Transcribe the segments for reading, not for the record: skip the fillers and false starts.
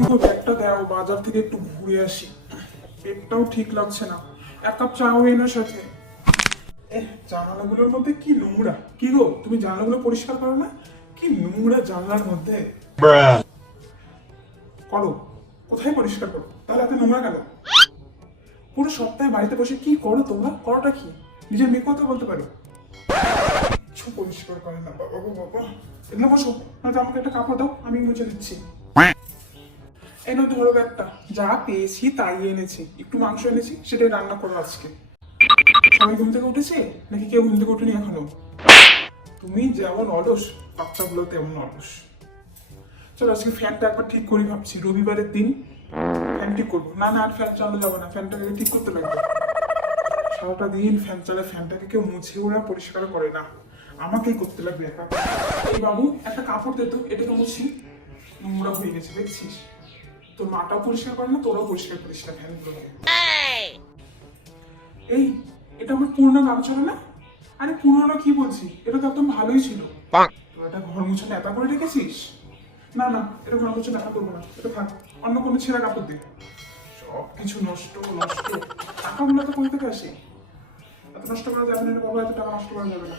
কি গো, ব্যাগটা দাও, বাজার থেকে একটু ঘুরে আসি। পেটটাও ঠিক লাগছে না। এক কাপ চাও এনো সাথে। জানালাগুলোর মধ্যে কি নোংরা! কি গো, তুমি জানালাগুলো পরিষ্কার করো না? কি নোংরা জানলার মধ্যে! করো, কোথায় পরিষ্কার করো? তাহলে এত নোংরা কেন? পুরো সপ্তাহে বাড়িতে বসে কি করো তোমরা? করোটা কি? নিজের মেয়ে কথা বলতে পারো? কিছু পরিষ্কার করে না, বাবা গো বাবা। এগুলো বসো, নয়তো আমাকে একটা কাপড় দাও, আমি মুছে দিচ্ছি। এই নয় ধরো ব্যাগটা, যা পেয়েছি তাই এনেছি। একটু মাংস এনেছি, সেটাই রান্না করো আজকে। সবাই ঘুম থেকে উঠেছে নাকি কেউ ঘুম থেকে উঠেনি এখনো? তুমি যেমন অলস, বাচ্চাগুলো তেমন অলস। চলো আজকে ফ্যানটা একবার ঠিক করি ভাবছি, রবিবারের দিন ফ্যান ঠিক করবো। না না, আর ফ্যান চালানো যাবে না, ফ্যানটাকে ঠিক করতে লাগবে। সারাটা দিন ফ্যান চালায়, ফ্যানটাকে কেউ মুছেও না, পরিষ্কার করে না, আমাকেই করতে লাগবে একা। এই বাবু, একটা কাপড় দে তো, এটা তো মুছি। নোংরা হয়ে গেছে দেখছিস? তোর মাটাও পরিষ্কার করে না, তোরাও পরিষ্কার করিস না ফ্যানগুলোকে। এই, এটা আমার পুরোনো গামছাটা না? আরে পুরোনো কি বলছি, এটা তো একদম ভালোই ছিল। তোর এটা ঘর মুছে নেতা করে রেখেছিস? না না, এটা ঘর মুছে নেতা করবো না, এটা থাক। অন্য কোনো ছেঁড়া কাপড় দে। সব কিছু নষ্ট নষ্ট। টাকাগুলো তো কোথা থেকে আসে? এত নষ্ট করা যাবে না রে বাবা, এত টাকা নষ্ট করা যাবে না।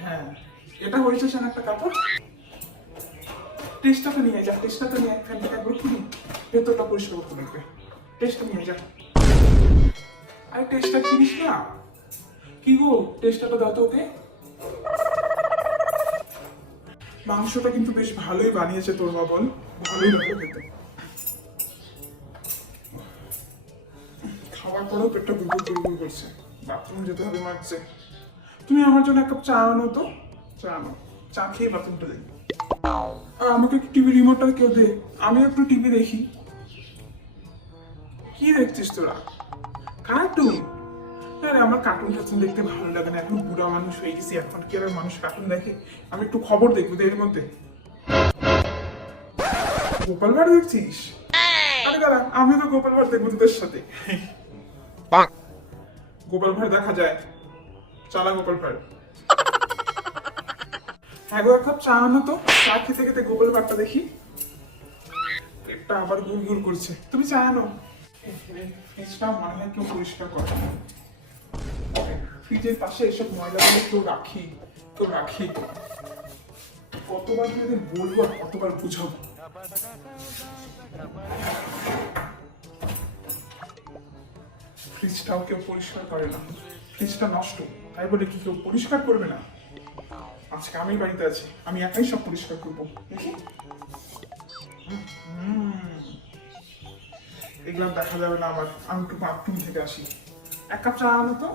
হ্যাঁ, এটা হয়েছে সেন একটা কাপড়। টেস্টটা নিয়ে যা, টেস্টটা নিয়ে ফ্যানটাকে একবার খুলি, ভেতরটা পরিষ্কার করতে লাগবে। টেস্টটা নিয়ে যা। আরে টেস্টটা চিনিস না? কি গো, টেস্টটা দাও তো ওকে। মাংসটা কিন্তু বেশ ভালোই বানিয়েছে তোর মা, বল? ভালোই লাগে খেতে। খাওয়ার পরেও পেটটা গুড়গুড় গুড়গুড় করছে। বাথরুম যেতে হবে মারছে। তুমি আমার জন্য এক কাপ চা আনো তো। চা আনো, চা খেয়ে বাথরুমটা যাই। আমাকে একটু টিভি রিমোটটা কেউ দে, আমি একটু টিভি দেখি। কি দেখছিস তোরা? কার্টুন? আরে আমার কার্টুন টার্টুন দেখতে ভালো লাগে না, এখন বুড়া মানুষ হয়ে গেছি, এখন কি আর মানুষ কার্টুন দেখে? আমি একটু খবর দেখবো এর মধ্যে। গোপাল ভাঁড় দেখছিস? আরে দাঁড়া, আমি তো গোপাল ভাঁড় দেখবো তোদের সাথে। গোপাল ভাঁড় দেখা যায়, চালা গোপাল ভাঁড়। হ্যাঁ গো, এক কাপ চা আনো তো, চা খেতে খেতে গোপাল ভাঁড়টা দেখি। পেটটা আবার গুড় গুড় করছে, তুমি চা আনো। ফ্রিজটা মনে হয় কেউ পরিষ্কার করে। ফ্রিজের পাশে এসব ময়লাগুলো কেউ রাখি। কতবার তোমাদের বলবো আর কতবার বুঝাবো? ফ্রিজটাও কেউ পরিষ্কার করে না, ফ্রিজটা নষ্ট, তাই বলে কি কেউ পরিষ্কার করবে না? আজকে আমি বাড়িতে আছি, আমি একাই সব পরিষ্কার করবো, দেখি। এগুলো দেখা যাবে না আমার, আমি একটু বাথরুম থেকে আসি। এক কাপ চা আনো তো।